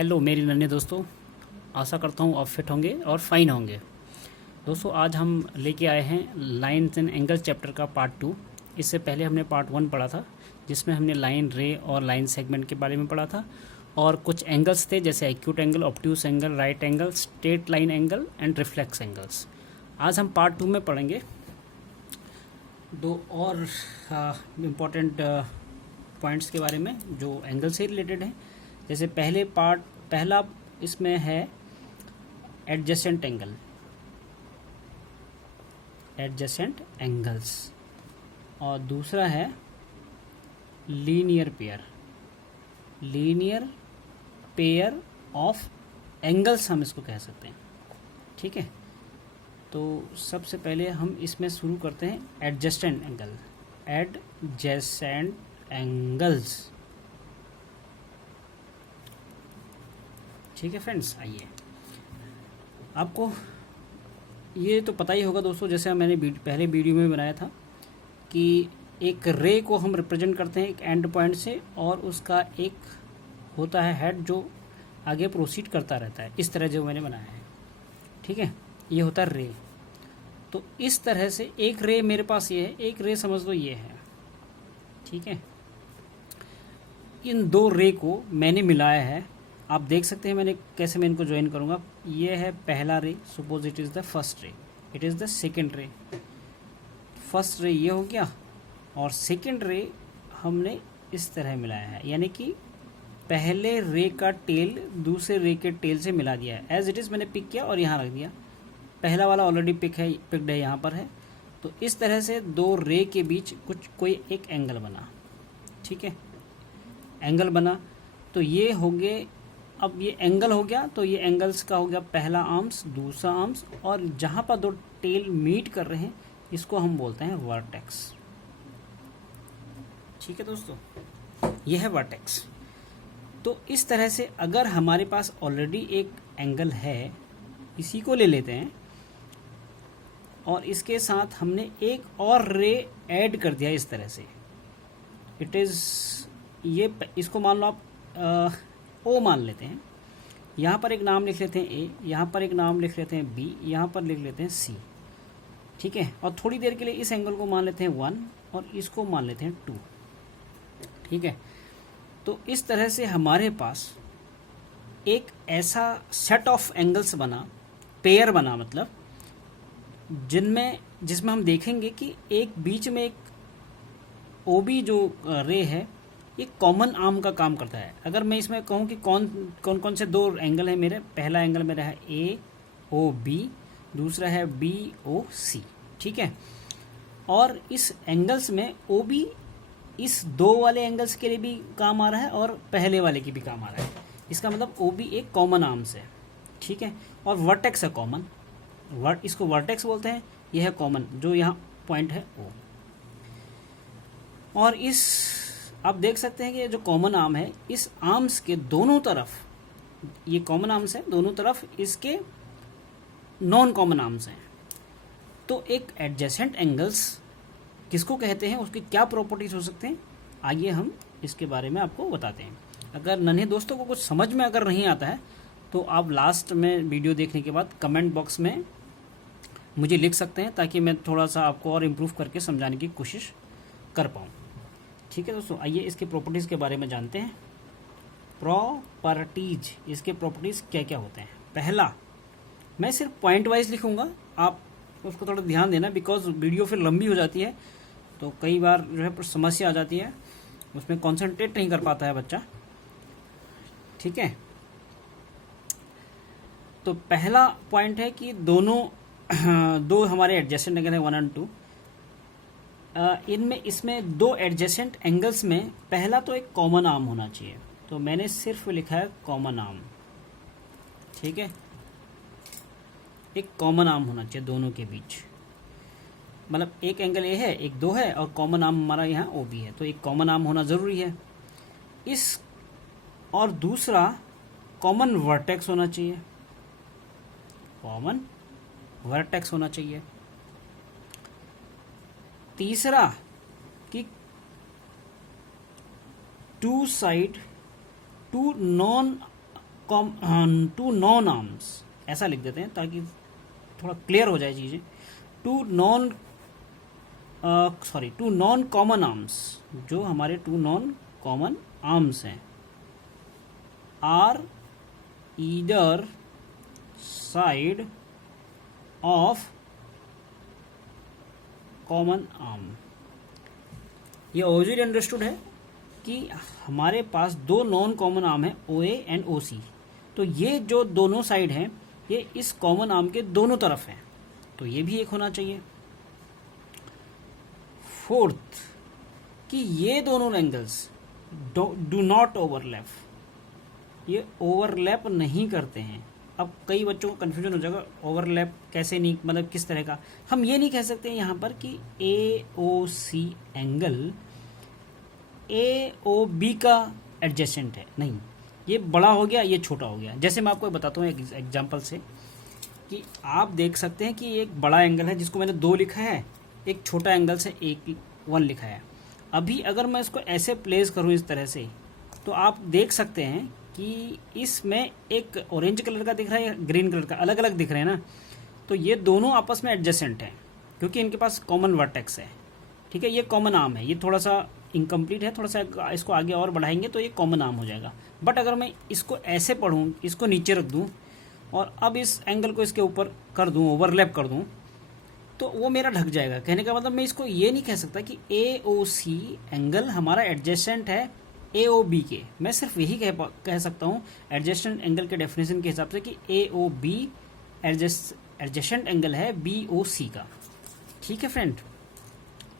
Hello मेरे नन्हे दोस्तों, आशा करता हूँ आप फिट होंगे और फाइन होंगे। दोस्तों आज हम लेके आए हैं लाइन्स एंड एंगल्स चैप्टर का पार्ट 2। इससे पहले हमने पार्ट 1 पढ़ा था जिसमें हमने लाइन रे और लाइन सेगमेंट के बारे में पढ़ा था और कुछ एंगल्स थे जैसे acute angle, obtuse angle, right angle, straight line angle and reflex angles. आज हम पार्ट 2 में पढ़ेंगे दो और इम्पॉर्टेंट पॉइंट्स के बारे में जो एंगल से रिलेटेड हैं। जैसे पहला इसमें है एडजेसेंट एंगल्स और दूसरा है लीनियर पेयर ऑफ एंगल्स, हम इसको कह सकते हैं। ठीक है, तो सबसे पहले हम इसमें शुरू करते हैं एडजेसेंट एंगल्स। ठीक है फ्रेंड्स, आइए। आपको ये तो पता ही होगा दोस्तों, जैसे मैंने पहले वीडियो में बनाया था कि एक रे को हम रिप्रेजेंट करते हैं एक एंड पॉइंट से और उसका एक होता है हेड जो आगे प्रोसीड करता रहता है, इस तरह जो मैंने बनाया है। ठीक है, ये होता है रे। तो इस तरह से एक रे मेरे पास ये है, एक रे समझ लो ये है। ठीक है, इन दो रे को मैंने मिलाया है। आप देख सकते हैं मैं इनको ज्वाइन करूँगा। ये है पहला रे, suppose it is the first ray, it is the second रे। फर्स्ट रे ये हो गया और सेकेंड रे हमने इस तरह मिलाया है, यानी कि पहले रे का टेल दूसरे रे के टेल से मिला दिया है। एज इट इज़ मैंने पिक किया और यहाँ रख दिया। पहला वाला ऑलरेडी पिक्ड है, यहाँ पर है। तो इस तरह से दो रे के बीच कोई एक एंगल बना। ठीक है, एंगल बना तो ये हो गए। अब ये एंगल हो गया तो ये एंगल्स का हो गया पहला आर्म्स, दूसरा आर्म्स, और जहाँ पर दो टेल मीट कर रहे हैं इसको हम बोलते हैं वर्टेक्स। ठीक है दोस्तों, ये है वर्टेक्स। तो इस तरह से अगर हमारे पास ऑलरेडी एक एंगल है, इसी को ले लेते हैं और इसके साथ हमने एक और रे ऐड कर दिया इस तरह से। इट इज़ ये, इसको मान लो आप ओ मान लेते हैं। यहाँ पर एक नाम लिख लेते हैं ए, यहाँ पर एक नाम लिख लेते हैं बी, यहाँ पर लिख लेते हैं सी। ठीक है, और थोड़ी देर के लिए इस एंगल को मान लेते हैं 1 और इसको मान लेते हैं 2। ठीक है, तो इस तरह से हमारे पास एक ऐसा सेट ऑफ एंगल्स बना, पेयर बना, मतलब जिसमें हम देखेंगे कि एक बीच में एक ओबी जो रे है ये कॉमन आर्म का काम करता है। अगर मैं इसमें कहूँ कि कौन से दो एंगल है मेरे, पहला एंगल मेरा है ए ओ बी, दूसरा है बी ओ सी। ठीक है, और इस एंगल्स में ओ बी इस दो वाले एंगल्स के लिए भी काम आ रहा है और पहले वाले की भी काम आ रहा है। इसका मतलब ओ बी एक कॉमन आर्म्स है। ठीक है, और वर्टेक्स है कॉमन, इसको वर्टेक्स बोलते हैं। यह है कॉमन, जो यहाँ पॉइंट है ओ। और इस आप देख सकते हैं कि जो कॉमन आर्म है, इस आर्म्स के दोनों तरफ, ये कॉमन आर्म्स है, दोनों तरफ इसके नॉन कॉमन आर्म्स हैं। तो एक एडजेसेंट एंगल्स किसको कहते हैं, उसकी क्या प्रॉपर्टीज हो सकते हैं, आइए हम इसके बारे में आपको बताते हैं। अगर नन्हे दोस्तों को कुछ समझ में अगर नहीं आता है तो आप लास्ट में वीडियो देखने के बाद कमेंट बॉक्स में मुझे लिख सकते हैं, ताकि मैं थोड़ा सा आपको और इम्प्रूव करके समझाने की कोशिश कर पाऊँ। ठीक है दोस्तों, आइए इसके प्रॉपर्टीज़ के बारे में जानते हैं। प्रॉपर्टीज, इसके प्रॉपर्टीज़ क्या क्या होते हैं। पहला, मैं सिर्फ पॉइंट वाइज लिखूंगा, आप उसको थोड़ा ध्यान देना, बिकॉज वीडियो फिर लंबी हो जाती है तो कई बार जो है समस्या आ जाती है, उसमें कॉन्सेंट्रेट नहीं कर पाता है बच्चा। ठीक है, तो पहला पॉइंट है कि दो हमारे एडजेसेंट एंगल है 1 और 2। इसमें दो एडजेसेंट एंगल्स में पहला तो एक कॉमन आर्म होना चाहिए, तो मैंने सिर्फ लिखा है कॉमन आर्म। ठीक है, एक कॉमन आर्म होना चाहिए दोनों के बीच, मतलब एक एंगल ए है, एक 2 है और कॉमन आर्म हमारा यहाँ ओ बी है, तो एक कॉमन आर्म होना ज़रूरी है और दूसरा कॉमन वर्टेक्स होना चाहिए, कॉमन वर्टेक्स होना चाहिए। तीसरा कि two non two non arms, ऐसा लिख देते हैं ताकि थोड़ा क्लियर हो जाए चीज़ें। टू नॉन कॉमन आर्म्स, जो हमारे टू नॉन कॉमन आर्म्स हैं, are either side of common arm. ये ऑलरेडी अंडरस्टूड है कि हमारे पास दो नॉन कॉमन आर्म है, ओ ए एंड ओ सी। तो ये जो दोनों साइड हैं ये इस कॉमन आर्म के दोनों तरफ हैं, तो ये भी एक होना चाहिए। फोर्थ, कि ये दोनों एंगल्स डू नॉट ओवरलैप, ये ओवरलैप नहीं करते हैं। अब कई बच्चों को कन्फ्यूजन हो जाएगा, ओवरलैप कैसे नहीं, मतलब किस तरह का। हम ये नहीं कह सकते यहाँ पर कि A O C angle A O B का एडजेसेंट है, नहीं, ये बड़ा हो गया ये छोटा हो गया। जैसे मैं आपको बताता हूँ एक एग्जांपल से, कि आप देख सकते हैं कि एक बड़ा एंगल है जिसको मैंने 2 लिखा है, एक छोटा एंगल से 1 लिखा है। अभी अगर मैं इसको ऐसे प्लेस करूँ इस तरह से, तो आप देख सकते हैं कि इसमें एक ऑरेंज कलर का दिख रहा है या ग्रीन कलर का, अलग अलग दिख रहे हैं ना। तो ये दोनों आपस में एडजेसेंट हैं क्योंकि इनके पास कॉमन वर्टेक्स है, ठीक है। ये कॉमन आर्म है, ये थोड़ा सा इनकम्प्लीट है, थोड़ा सा इसको आगे और बढ़ाएंगे तो ये कॉमन आर्म हो जाएगा। बट अगर मैं इसको ऐसे पढ़ूँ, इसको नीचे रख दूँ और अब इस एंगल को इसके ऊपर कर दूँ, ओवरलैप कर दूँ, तो वो मेरा ढक जाएगा। कहने का मतलब मैं इसको ये नहीं कह सकता कि ए ओ सी एंगल हमारा एडजेसेंट है ए ओ बी के। मैं सिर्फ यही कह सकता हूँ एडजेसेंट एंगल के डेफिनेशन के हिसाब से कि A O B adjacent angle है बी ओ सी का, ठीक है फ्रेंड।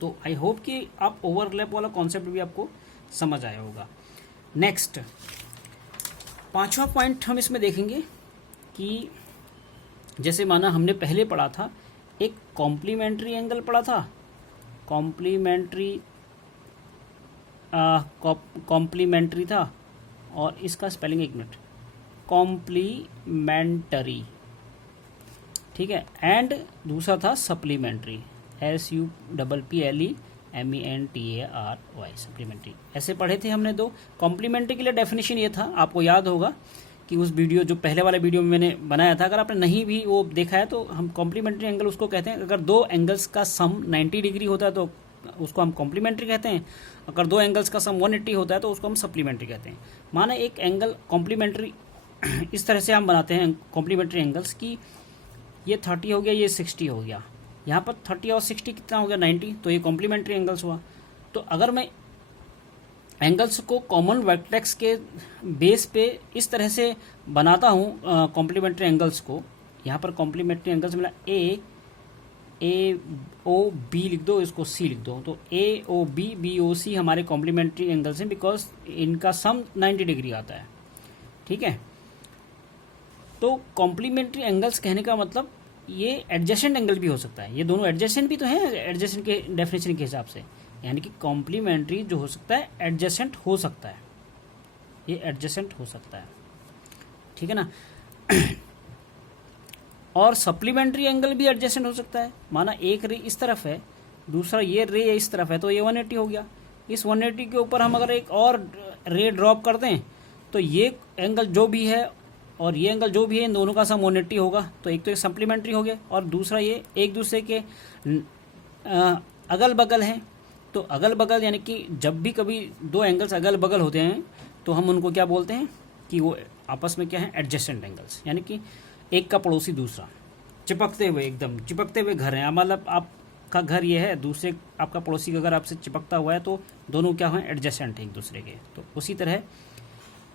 तो आई होप कि आप ओवरलैप वाला कॉन्सेप्ट भी आपको समझ आया होगा। नेक्स्ट 5वां पॉइंट हम इसमें देखेंगे कि जैसे माना हमने पहले पढ़ा था, एक कॉम्प्लीमेंट्री एंगल पढ़ा था, कॉम्प्लीमेंट्री था, और इसका स्पेलिंग 1 मिनट, कॉम्प्लीमेंटरी, ठीक है। एंड दूसरा था सप्लीमेंट्री, SUPPLEMENTARY, सप्लीमेंट्री। ऐसे पढ़े थे हमने 2। कॉम्प्लीमेंट्री के लिए डेफिनेशन ये था, आपको याद होगा कि उस वीडियो जो पहले वाले वीडियो में मैंने बनाया था, अगर आपने नहीं भी वो देखा है तो हम कॉम्प्लीमेंट्री एंगल उसको कहते हैं, अगर 2 एंगल्स का सम 90 डिग्री होता है तो उसको हम कॉम्प्लीमेंट्री कहते हैं, अगर 2 एंगल्स का सम 180 होता है तो उसको हम सप्लीमेंट्री कहते हैं। माना एक एंगल कॉम्प्लीमेंट्री इस तरह से हम बनाते हैं कॉम्प्लीमेंट्री एंगल्स की, ये 30 हो गया, ये 60 हो गया, यहाँ पर 30 और 60 कितना हो गया 90, तो ये कॉम्प्लीमेंट्री एंगल्स हुआ। तो अगर मैं एंगल्स को कॉमन वर्टेक्स के बेस पे इस तरह से बनाता हूँ कॉम्प्लीमेंट्री एंगल्स को, यहाँ पर कॉम्प्लीमेंट्री एंगल्स मिला ए ओ बी लिख दो, इसको सी लिख दो, तो ए ओ बी बी ओ सी हमारे कॉम्प्लीमेंट्री एंगल्स हैं बिकॉज इनका सम 90 डिग्री आता है, ठीक है। तो कॉम्प्लीमेंट्री एंगल्स कहने का मतलब ये एडजेसेंट एंगल भी हो सकता है, ये दोनों एडजेसेंट भी तो हैं एडजेसेंट के डेफिनेशन के हिसाब से, यानी कि कॉम्प्लीमेंट्री जो हो सकता है एडजेसेंट हो सकता है, ये एडजेसेंट हो सकता है, ठीक है ना। और सप्लीमेंट्री एंगल भी एडजेसेंट हो सकता है। माना एक रे इस तरफ है, दूसरा ये रे इस तरफ है, तो ये 180 हो गया। इस 180 के ऊपर हम अगर एक और रे ड्रॉप कर दें तो ये एंगल जो भी है और ये एंगल जो भी है, इन दोनों का सम 180 होगा। तो एक तो एक सप्लीमेंट्री हो गया और दूसरा ये एक दूसरे के अगल बगल हैं। तो अगल बगल यानी कि जब भी कभी 2 एंगल्स अगल बगल होते हैं तो हम उनको क्या बोलते हैं कि वो आपस में क्या है, एडजेसेंट एंगल्स, यानी कि एक का पड़ोसी दूसरा, चिपकते हुए, एकदम चिपकते हुए घर हैं। मतलब आपका घर ये है, दूसरे आपका पड़ोसी का घर आपसे चिपकता हुआ है, तो दोनों क्या हैं, एडजेसेंट हैं एक दूसरे के। तो उसी तरह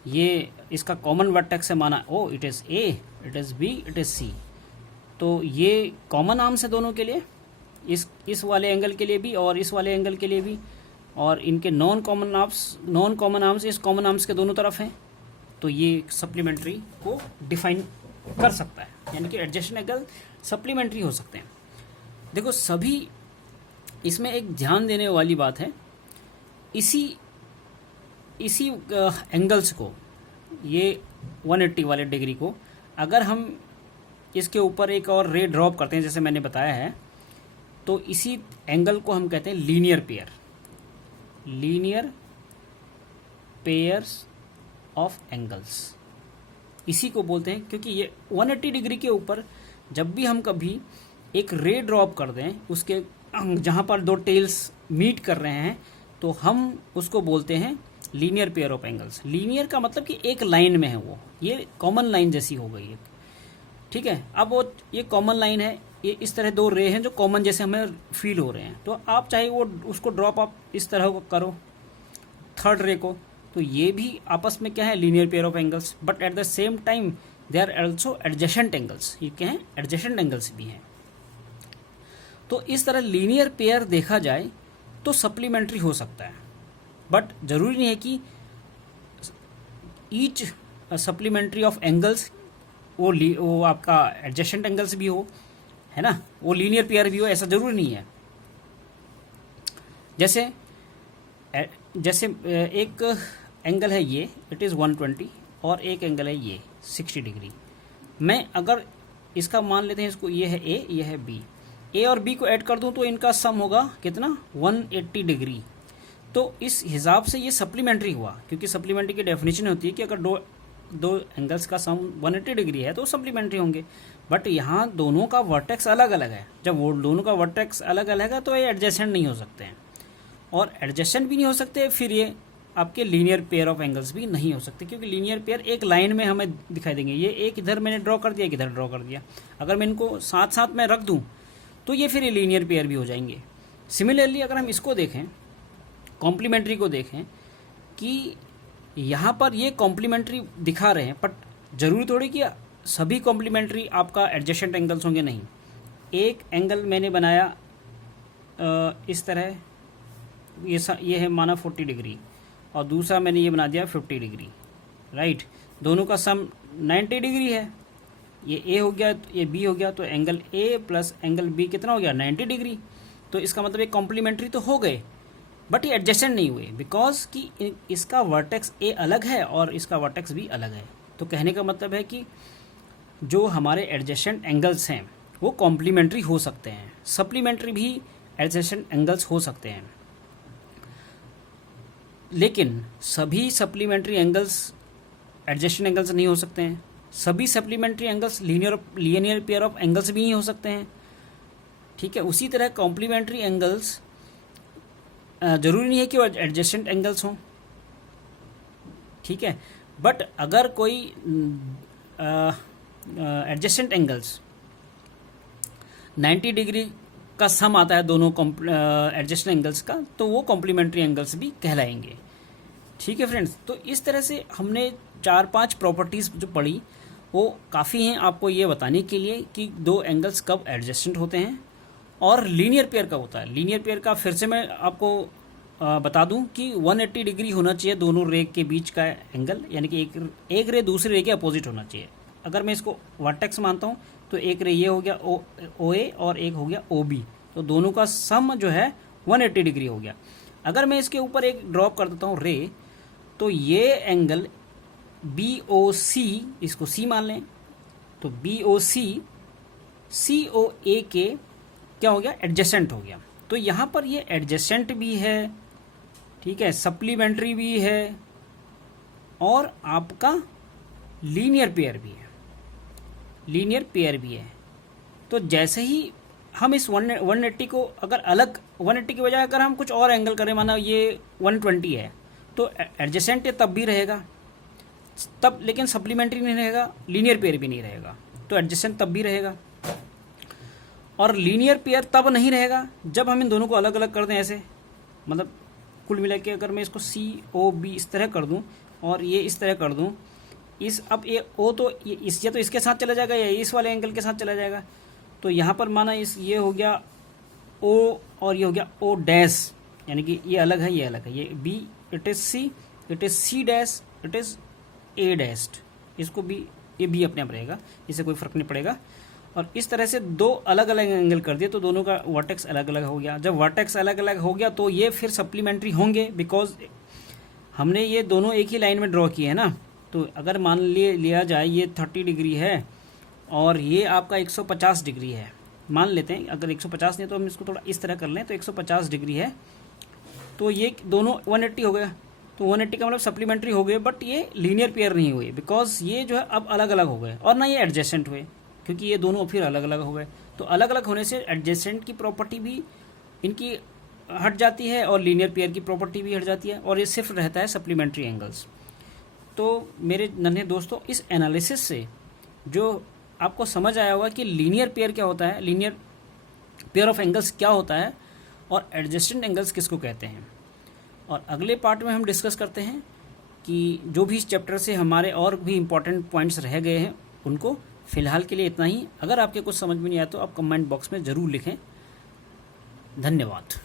ये इसका कॉमन वर्टेक्स है, माना O it is A, it is B, it is C, तो ये कॉमन आर्म्स है दोनों के लिए, इस वाले एंगल के लिए भी और इस वाले एंगल के लिए भी, और इनके नॉन कॉमन आर्म्स इस कॉमन आर्म्स के दोनों तरफ हैं। तो ये सप्लीमेंट्री को डिफाइन कर सकता है, यानी कि एडजेसेंट एंगल सप्लीमेंट्री हो सकते हैं। देखो सभी इसमें एक ध्यान देने वाली बात है, इसी एंगल्स को, ये 180 वाले डिग्री को अगर हम इसके ऊपर एक और रे ड्रॉप करते हैं जैसे मैंने बताया है, तो इसी एंगल को हम कहते हैं लीनियर पेयर्स ऑफ एंगल्स। इसी को बोलते हैं, क्योंकि ये 180 डिग्री के ऊपर जब भी हम कभी एक रे ड्रॉप कर दें उसके जहाँ पर दो टेल्स मीट कर रहे हैं, तो हम उसको बोलते हैं linear pair of angles. Linear का मतलब कि एक लाइन में है, वो ये कॉमन लाइन जैसी हो गई है, ठीक है। अब वो ये कॉमन लाइन है, ये इस तरह दो रे हैं जो कॉमन जैसे हमें फील हो रहे हैं, तो आप चाहे वो उसको ड्रॉप आप इस तरह को करो थर्ड रे को, तो ये भी आपस में क्या है, linear pair of angles, but at the same time they are also adjacent angles. ये क्या है, एडजेसेंट एंगल्स भी हैं। तो इस तरह लीनियर पेयर देखा जाए तो सप्लीमेंट्री हो सकता है, बट जरूरी नहीं है कि ईच सप्लीमेंट्री ऑफ एंगल्स वो आपका एडजेसेंट एंगल्स भी हो, है ना, वो लीनियर पेयर भी हो, ऐसा जरूरी नहीं है। जैसे जैसे एक एंगल है ये, इट इज़ 120, और एक एंगल है ये 60 डिग्री। मैं अगर इसका मान लेते हैं, इसको ये है ए, ये है बी, ए और बी को ऐड कर दूं तो इनका सम होगा कितना, 180 डिग्री। तो इस हिसाब से ये सप्लीमेंट्री हुआ, क्योंकि सप्लीमेंट्री की डेफिनेशन होती है कि अगर दो एंगल्स का सम 180 डिग्री है तो सप्लीमेंट्री होंगे। बट यहाँ दोनों का वर्टेक्स अलग अलग है, जब वो दोनों का वर्टेक्स अलग अलग है तो ये एडजेसेंट नहीं हो सकते हैं, और एडजेसेंट भी नहीं हो सकते, फिर ये आपके लीनियर पेयर ऑफ एंगल्स भी नहीं हो सकते, क्योंकि लीनियर पेयर एक लाइन में हमें दिखाई देंगे। ये एक इधर मैंने ड्रॉ कर दिया, एक इधर ड्रॉ कर दिया, अगर मैं इनको साथ साथ में रख दूँ तो ये फिर ये लीनियर पेयर भी हो जाएंगे। सिमिलरली अगर हम इसको देखें, कॉम्प्लीमेंट्री को देखें, कि यहाँ पर ये कॉम्प्लीमेंट्री दिखा रहे हैं, बट जरूरी थोड़ी कि सभी कॉम्प्लीमेंट्री आपका एडजेसेंट एंगल्स होंगे, नहीं। एक एंगल मैंने बनाया इस तरह, ये है माना 40 डिग्री, और दूसरा मैंने ये बना दिया 50 डिग्री, राइट। दोनों का सम 90 डिग्री है, ये ए हो गया, ये बी हो गया, तो angle A plus angle B कितना हो गया, 90 डिग्री। तो इसका मतलब एक कॉम्प्लीमेंट्री तो हो गए, बट ये एडजेसेंट नहीं हुए, बिकॉज कि इसका वर्टेक्स ए अलग है और इसका वर्टेक्स भी अलग है। तो कहने का मतलब है कि जो हमारे एडजेसेंट एंगल्स हैं वो कॉम्प्लीमेंट्री हो सकते हैं, सप्लीमेंट्री भी एडजेसेंट एंगल्स हो सकते हैं, लेकिन सभी सप्लीमेंट्री एंगल्स एडजेसेंट एंगल्स नहीं हो सकते हैं। सभी supplementary angles linear pair of angles भी नहीं हो सकते हैं, ठीक है। उसी तरह कॉम्प्लीमेंट्री एंगल्स जरूरी नहीं है कि वो एडजेसेंट एंगल्स हों, ठीक है। बट अगर कोई एडजेसेंट एंगल्स 90 डिग्री का सम आता है दोनों एडजेसेंट एंगल्स का, तो वो कॉम्प्लीमेंट्री एंगल्स भी कहलाएंगे, ठीक है फ्रेंड्स। तो इस तरह से हमने 4-5 प्रॉपर्टीज़ जो पढ़ी वो काफ़ी हैं आपको ये बताने के लिए कि दो एंगल्स कब एडजेसेंट होते हैं और लीनियर पेयर कब होता है। लीनियर पेयर का फिर से मैं आपको बता दूं कि 180 डिग्री होना चाहिए दोनों रे के बीच का एंगल, यानी कि एक रे दूसरे रे के अपोजिट होना चाहिए। अगर मैं इसको वर्टेक्स मानता हूं तो एक रे ये हो गया ओ ए और एक हो गया ओ बी, तो दोनों का सम जो है 180 डिग्री हो गया। अगर मैं इसके ऊपर एक ड्रॉप कर देता हूँ रे, तो ये एंगल बी ओ सी, इसको सी मान लें, तो बी ओ सी ओ ए के क्या हो गया, एडजेसेंट हो गया। तो यहाँ पर ये एडजेसेंट भी है, ठीक है, सप्लीमेंट्री भी है, और आपका लीनियर पेयर भी है, लीनियर पेयर भी है। तो जैसे ही हम इस 180 को अगर अलग 180 की बजाय अगर हम कुछ और एंगल करें, माना ये 120 है, तो एडजेसेंट तब भी रहेगा तब, लेकिन सप्लीमेंट्री नहीं रहेगा, लीनियर पेयर भी नहीं रहेगा, तो एडजेसेंट तब भी रहेगा। और लीनियर पेयर तब नहीं रहेगा जब हम इन दोनों को अलग अलग कर दें, ऐसे मतलब कुल मिला के अगर मैं इसको सी ओ बी इस तरह कर दूं और ये इस तरह कर दूं, अब ये ओ तो या तो इसके साथ चला जाएगा या इस वाले एंगल के साथ चला जाएगा। तो यहाँ पर माना ये हो गया ओ और ये हो गया ओ डैश, यानी कि ये अलग है, ये अलग है, ये B it is C dash, it is A dashed, इसको भी ये बी अपने आप रहेगा, इससे कोई फ़र्क नहीं पड़ेगा। और इस तरह से दो अलग अलग एंगल कर दिए तो दोनों का वर्टेक्स अलग अलग हो गया। जब वर्टेक्स अलग अलग हो गया तो ये फिर सप्लीमेंट्री होंगे, बिकॉज हमने ये दोनों एक ही लाइन में ड्रॉ किए हैं ना। तो अगर मान लिया जाए ये 30 डिग्री है और ये आपका 150 डिग्री है, मान लेते हैं, अगर 150 नहीं तो हम इसको थोड़ा इस तरह कर लें, तो 150 डिग्री है, तो ये दोनों 180 हो गया, तो 180 का मतलब सप्लीमेंट्री हो गए, बट ये लीनियर पेयर नहीं हुए, बिकॉज ये जो है अब अलग अलग हो गए, और ना ये एडजेसेंट हुए, क्योंकि ये दोनों फिर अलग अलग हो गए। तो अलग अलग होने से एडजेसेंट की प्रॉपर्टी भी इनकी हट जाती है और लीनियर पेयर की प्रॉपर्टी भी हट जाती है, और ये सिर्फ रहता है सप्लीमेंट्री एंगल्स। तो मेरे नन्हे दोस्तों, इस एनालिसिस से जो आपको समझ आया होगा कि लीनियर पेयर क्या होता है, लीनियर पेयर ऑफ एंगल्स क्या होता है, और एडजेसेंट एंगल्स किसको कहते हैं। और अगले पार्ट में हम डिस्कस करते हैं कि जो भी इस चैप्टर से हमारे और भी इम्पॉर्टेंट पॉइंट्स रह गए हैं उनको। फ़िलहाल के लिए इतना ही। अगर आपके कुछ समझ में नहीं आया तो आप कमेंट बॉक्स में ज़रूर लिखें। धन्यवाद।